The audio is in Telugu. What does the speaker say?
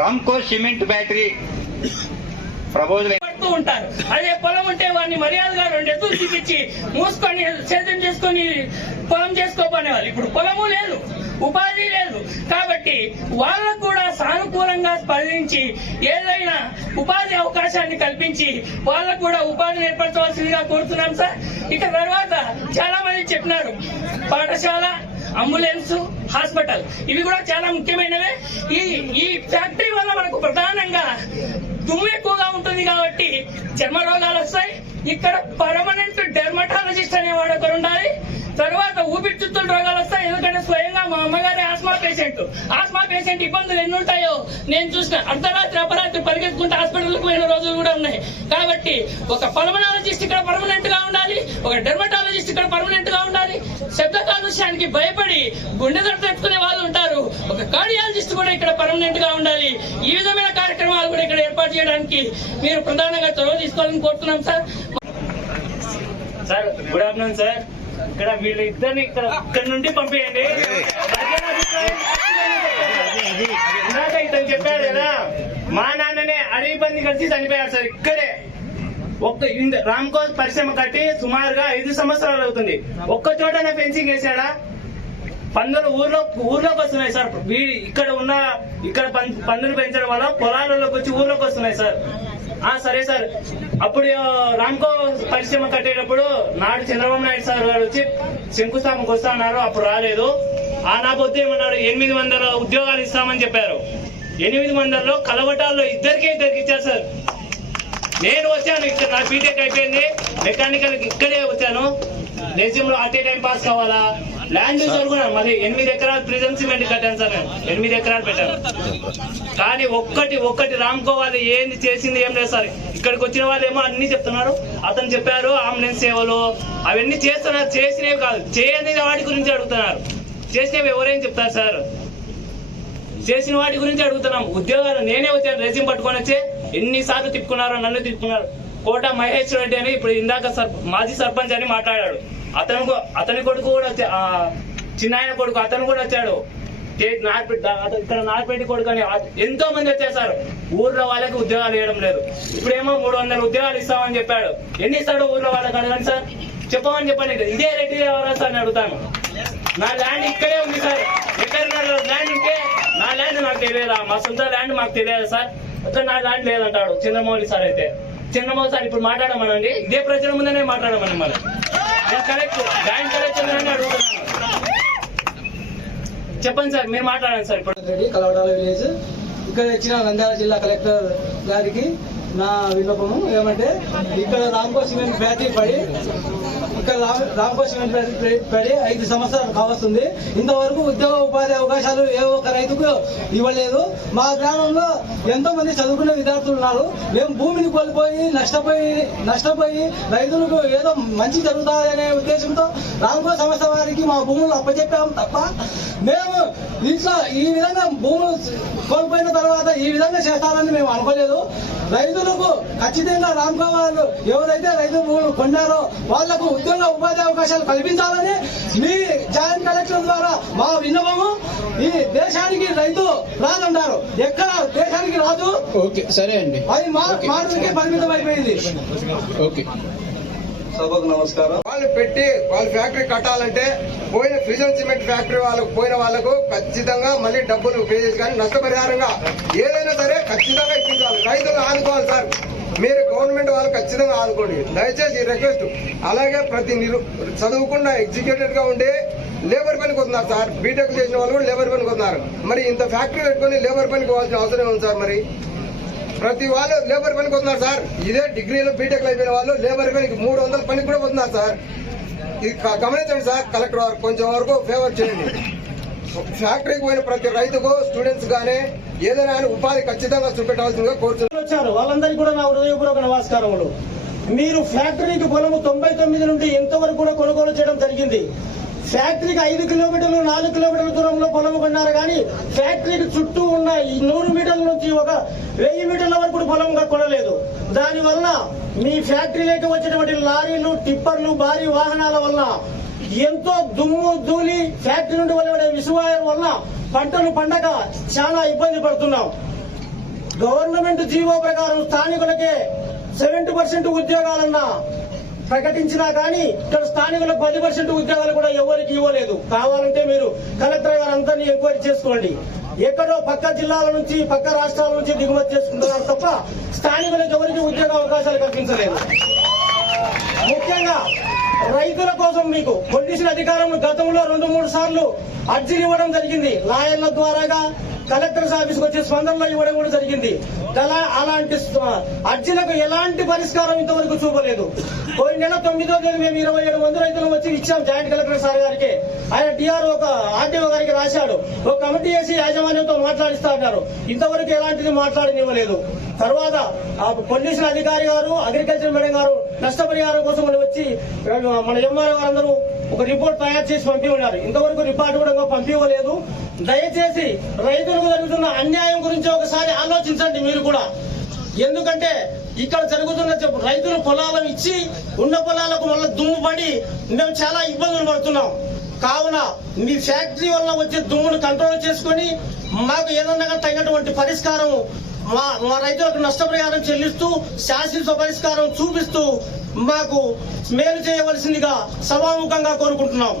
రామ్కో సిమెంట్ బ్యాటరీ ప్రపోజల్ పడుతూ ఉంటారు. అదే పొలం ఉంటే వాడిని మర్యాదగా రెండు ఎద్దులు తీపిచ్చి మూసుకొని సేద్యం చేసుకొని పొలం చేసుకోపోనే వాళ్ళు ఇప్పుడు పొలము లేదు ఉపాధి లేదు. కాబట్టి వాళ్ళకు కూడా సానుకూలంగా స్పందించి ఏదైనా ఉపాధి అవకాశాన్ని కల్పించి వాళ్ళకు కూడా ఉపాధిని ఏర్పరచవలసిందిగా కోరుతున్నాం సార్. ఇక తర్వాత చాలా మంది చెప్పినారు పాఠశాల అంబులెన్స్ హాస్పిటల్. ఇవి కూడా చాలా ముఖ్యమైనవే. ఈ ఈ ఫ్యాక్టరీ వల్ల మనకు ప్రధానంగా దుమ్ము ఎక్కువగా ఉంటుంది కాబట్టి చర్మ రోగాలు వస్తాయి. ఇక్కడ పర్మనెంట్ డెర్మటాలజిస్ట్ అనేవాడు ఒకరు ఉండాలి. తర్వాత ఊపిరితిత్తుల రోగాలు వస్తాయి. ఎందుకంటే స్వయంగా మా అమ్మగారి ఆస్మా పేషెంట్. ఆస్మా పేషెంట్ ఇబ్బందులు ఎన్ని ఉంటాయో నేను చూసిన అర్ధరాత్రి అపరాత్రి పరిగెత్తుకుంటే హాస్పిటల్కి పోయిన రోజులు కూడా ఉన్నాయి. కాబట్టి ఒక పల్మనాలజిస్ట్ ఇక్కడ పర్మనెంట్గా ఉండాలి. ఒక డెర్మటాలజిస్ట్ ఇక్కడ పర్మనెంట్గా ఉండాలి. శబ్ద కాలుష్యానికి భయపడి గుండె దడ పెట్టుకునే వాళ్ళు ఉంటారు. ఒక కార్డియాలజిస్ట్ కూడా ఇక్కడ పర్మనెంట్గా ఉండాలి. ఈ విధమైన కార్యక్రమాలు కూడా ఇక్కడ ఏర్పాటు చేయడానికి మీరు ప్రధానంగా చొరవ తీసుకోవాలని కోరుతున్నాం sir. Sir good afternoon sir. ఇక్కడ వీళ్ళు ఇద్దరిని ఇక్కడ ఇక్కడ నుండి పంపేయండి. ఇందాక ఇతను చెప్పాడు కదా మా నాన్ననే అడవి పంది కలిసి చనిపోయాడు సార్ ఇక్కడే. ఒక్క రామ్కో పరిశ్రమ కట్టి సుమారుగా ఐదు సంవత్సరాలు అవుతుంది. ఒక్క చోట ఫెన్సింగ్ వేసాడా? పందులు ఊర్లో ఊర్లోకి వస్తున్నాయి సార్. వీడి ఇక్కడ ఉన్న ఇక్కడ పం- పందులు పెంచడం వల్ల పొలాలలోకి వచ్చి ఊర్లోకి వస్తున్నాయి సార్. ఆ సరే సార్. అప్పుడు రామ్కో పరిశ్రమ కట్టేటప్పుడు నాడు చంద్రబాబు నాయుడు సార్ గారు వచ్చి శంకుస్థాపనకు వస్తా అన్నారు. అప్పుడు రాలేదు. ఆ నా పొద్దు ఏమన్నారు? ఎనిమిది వందల ఉద్యోగాలు ఇస్తామని చెప్పారు. ఎనిమిది వందల్లో కలవటాల్లో ఇద్దరికే ఇద్దరికి ఇచ్చారు సార్. నేను వచ్చాను ఇక్కడ నా బీటెక్ అయిపోయింది. మెకానికల్ ఇక్కడే వచ్చాను. దేశంలో అటే టైం పాస్ కావాలా? ల్యాండ్ యూజ్ అనుకున్నాను మరి ఎనిమిది ఎకరాలు ప్రిజన్ సిమెంట్ కట్టాను సార్ నేను. ఎనిమిది ఎకరాలు పెట్టాను. కానీ ఒక్కటి ఒక్కటి రామ్కోవాలి ఏంది చేసింది ఏం లేదు సార్. ఇక్కడికి వచ్చిన వాళ్ళు ఏమో అన్ని చెప్తున్నారు. అతను చెప్పారు అంబులెన్స్ సేవలు అవన్నీ చేస్తున్నారు. చేసినవి కాదు. చేయని వాటి గురించి అడుగుతున్నారు. చేసినవి ఎవరేం చెప్తారు సార్? చేసిన వాటి గురించి అడుగుతున్నాం. ఉద్యోగాలు నేనే వచ్చాను రెజ్యూమ్ పట్టుకొని వచ్చి ఎన్నిసార్లు తిప్పుకున్నారో నన్ను తిప్పుకున్నారు. కోట మహేష్ రెడ్డి అని ఇప్పుడు ఇందాక సర్ మాజీ సర్పంచ్ అని మాట్లాడాడు. అతను అతని కొడుకు కూడా వచ్చా చిన్న ఆయన కొడుకు అతను కూడా వచ్చాడు. ఇక్కడ నార్పేట కొడుకు అని ఎంతో మంది వచ్చారు సార్. ఊర్లో వాళ్ళకి ఉద్యోగాలు ఇవ్వడం లేదు. ఇప్పుడేమో మూడు వందల ఉద్యోగాలు ఇస్తామని చెప్పాడు. ఎన్ని ఇస్తాడు ఊర్లో వాళ్ళకి అడగండి సార్? చెప్పమని చెప్పండి. ఇదే రెడ్డి ఎవరా సార్ అని అడుగుతాను. నా ల్యాండ్ ఇక్కడే ఉంది సార్. ఎక్కడ ల్యాండ్ ఉంటే నా ల్యాండ్ నాకు తెలియదా? మా సొంత ల్యాండ్ మాకు తెలియదు సార్? అట్లా నా దాంట్లో లేదంటాడు. చంద్రమౌళి సార్ అయితే. చంద్రమౌళి సార్ ఇప్పుడు మాట్లాడమనండి. ఇదే ప్రజల ముందనే మాట్లాడమని మనం కరెక్ట్ కరెక్ట్ అడుగుతున్నాను. చెప్పండి సార్ మీరు మాట్లాడండి సార్ ఇప్పుడు. రెడ్డి కలవటాల విలేజ్. ఇక్కడ వచ్చిన నంద్యాల జిల్లా కలెక్టర్ గారికి నా విన్నపము ఏమంటే ఇక్కడ రామ్కో సిమెంట్ ఫ్యాక్టరీ పడి ఇక్కడ రామ్- సిమెంట్ పడి ఐదు సంవత్సరాలు కావస్తుంది. ఇంతవరకు ఉద్యోగ ఉపాధి అవకాశాలు ఏ ఒక్క రైతుకు ఇవ్వలేదు. మా గ్రామంలో ఎంతో మంది చదువుకునే విద్యార్థులు ఉన్నారు. మేము భూమిని కోల్పోయి నష్టపోయి నష్టపోయి రైతులకు ఏదో మంచి జరుగుతాయనే ఉద్దేశంతో రామ్కో సంస్థ వారికి మా భూములు అప్పచెప్పాము తప్ప మేము ఇట్లా ఈ విధంగా భూములు కోల్పోయిన తర్వాత ఈ విధంగా చేస్తారని మేము అనుకోలేదు. రైతులకు ఖచ్చితంగా రామ్కో వాళ్ళు ఎవరైతే రైతు భూములు కొన్నారో వాళ్ళకు ఉద్యోగ ఉపాధి అవకాశాలు కల్పించాలని మీ జాయింట్ కలెక్టర్ ద్వారా మా విన్నపము ఈ దేశానికి రైతు రాదంటారు ఎక్కడ దేశానికి రాదు. ఓకే సరే అండి. అది మా మాటలకే పరిమితం అయిపోయింది ఓకే. సభకు నమస్కారం. వాళ్ళు పెట్టి వాళ్ళ ఫ్యాక్టరీ కట్టాలంటే పోయిన ఫ్రిజన్ సిమెంట్ ఫ్యాక్టరీ వాళ్ళకు పోయిన వాళ్ళకు ఖచ్చితంగా మళ్ళీ డబ్బులు పే చేసి కానీ నష్టపరిహారంగా ఏదైనా సరే ఖచ్చితంగా ఇప్పించాలి. రైతులు ఆదుకోవాలి సార్. మీరు గవర్నమెంట్ వాళ్ళు ఖచ్చితంగా ఆదుకోండి. దయచేసి రిక్వెస్ట్ అలాగే ప్రతి నిరు చదువుకుండా ఎగ్జిక్యూటివ్గా ఉండే లేబర్ పనికి వస్తున్నారు సార్. బీటెక్ చేసిన వాళ్ళు కూడా లేబర్ పనికి వస్తున్నారు. మరి ఇంత ఫ్యాక్టరీ పెట్టుకొని లేబర్ పనికి పోవాల్సిన అవసరం ఉంది సార్ మరి? ప్రతి వాళ్ళు లేబర్ పనికి వస్తున్నారు సార్. ఇదే డిగ్రీలో బీటెక్ అయిపోయిన వాళ్ళు లేబర్ పనికి మూడు వందల పనికి కూడా వస్తున్నారు సార్. ఇది గమనించండి సార్ కలెక్టర్ వారు కొంచెం వరకు ఫేవర్ చేయండి. ఫ్యాక్టరీకి పోయిన ప్రతి రైతుకు స్టూడెంట్స్ గానీ ఏదైనా ఉపాధి ఖచ్చితంగా చూపెట్టాల్సిందిగా కోరుతున్నారు వచ్చారు. వాళ్ళందరికీ కూడా నా హృదయపూర్వక నమస్కారములు. మీరు ఫ్యాక్టరీకి పొలము తొంభై తొమ్మిది నుండి ఎంతవరకు కూడా కొనుగోలు చేయడం జరిగింది? ఫ్యాక్టరీకి ఐదు కిలోమీటర్లు నాలుగు కిలోమీటర్ల దూరంలో పొలం కొన్నారు. కానీ ఫ్యాక్టరీకి చుట్టూ ఉన్న ఈ నూరు మీటర్ల నుంచి ఒక వెయ్యి మీటర్ల వరకు పొలంగా పొలం కొనలేదు. దానివల్ల మీ ఫ్యాక్టరీలోకి వచ్చినటువంటి లారీలు టిప్పర్లు భారీ వాహనాల వల్ల ఎంతో దుమ్ము ధూళి ఫ్యాక్టరీ నుండి వెలువడే విసువాయం వల్ల పంటలు పండగ చాలా ఇబ్బంది పడుతున్నాం. గవర్నమెంట్ జీవో ప్రకారం స్థానికులకే సెవెంటీ పర్సెంట్ ఉద్యోగాలన్నా ప్రకటించినా కానీ ఇక్కడ స్థానికులకు పది పర్సెంట్ ఉద్యోగాలు కూడా ఎవరికి ఇవ్వలేదు. కావాలంటే మీరు కలెక్టర్ గారు అందరినీ ఎంక్వైరీ చేసుకోండి. ఎక్కడో పక్క జిల్లాల నుంచి పక్క రాష్ట్రాల నుంచి దిగుమతి చేసుకుంటున్నారు తప్ప స్థానికులకు ఎవరికి ఉద్యోగ అవకాశాలు కల్పించలేదు. ముఖ్యంగా రైతుల కోసం మీకు పొల్యూషన్ అధికారం గతంలో రెండు మూడు సార్లు అర్జీలు ఇవ్వడం జరిగింది. లాయర్ల ద్వారాగా కలెక్టర్స్ ఆఫీస్కి వచ్చి స్పందనలో ఇవ్వడం కూడా జరిగింది. అలా అలాంటి అర్జీలకు ఎలాంటి పరిష్కారం ఇంతవరకు చూపలేదు. పోయిన నెల తొమ్మిదో తేదీ మేము ఇరవై ఏడు మంది రైతులు వచ్చి ఇచ్చాం జాయింట్ కలెక్టర్ సార్ గారికి. ఆయన డిఆర్ ఒక ఆర్టీఓ గారికి రాశాడు. ఒక కమిటీ వేసి యాజమాన్యంతో మాట్లాడిస్తా అన్నారు. ఇంతవరకు ఎలాంటిది మాట్లాడనివ్వలేదు. తర్వాత ఆ పొల్యూషన్ అధికారి గారు అగ్రికల్చర్ మేడం గారు నష్టపరిహారం కోసం వాళ్ళు వచ్చి మన ఎంఆర్ఓ గారు ఒక రిపోర్ట్ తయారు చేసి పంపి ఉన్నారు ఇంతవరకు రిపోర్ట్ కూడా ఇంకా పంపివ్వలేదు. దయచేసి రైతులకు జరుగుతున్న అన్యాయం గురించి ఒకసారి ఆలోచించండి మీరు కూడా. ఎందుకంటే ఇక్కడ జరుగుతున్న రైతులు పొలాలు ఇచ్చి ఉన్న పొలాలకు మళ్ళీ దుమ్ము పడి మేము చాలా ఇబ్బందులు పడుతున్నాం. కావున మీ ఫ్యాక్టరీ వల్ల వచ్చే దుమ్మును కంట్రోల్ చేసుకొని మాకు ఏదన్నా తగినటువంటి పరిష్కారం మా మా రైతులకు నష్టపరిహారం చెల్లిస్తూ శాశ్వత పరిష్కారం చూపిస్తూ మాకు మేలు చేయవలసిందిగా సభాముఖంగా కోరుకుంటున్నాం.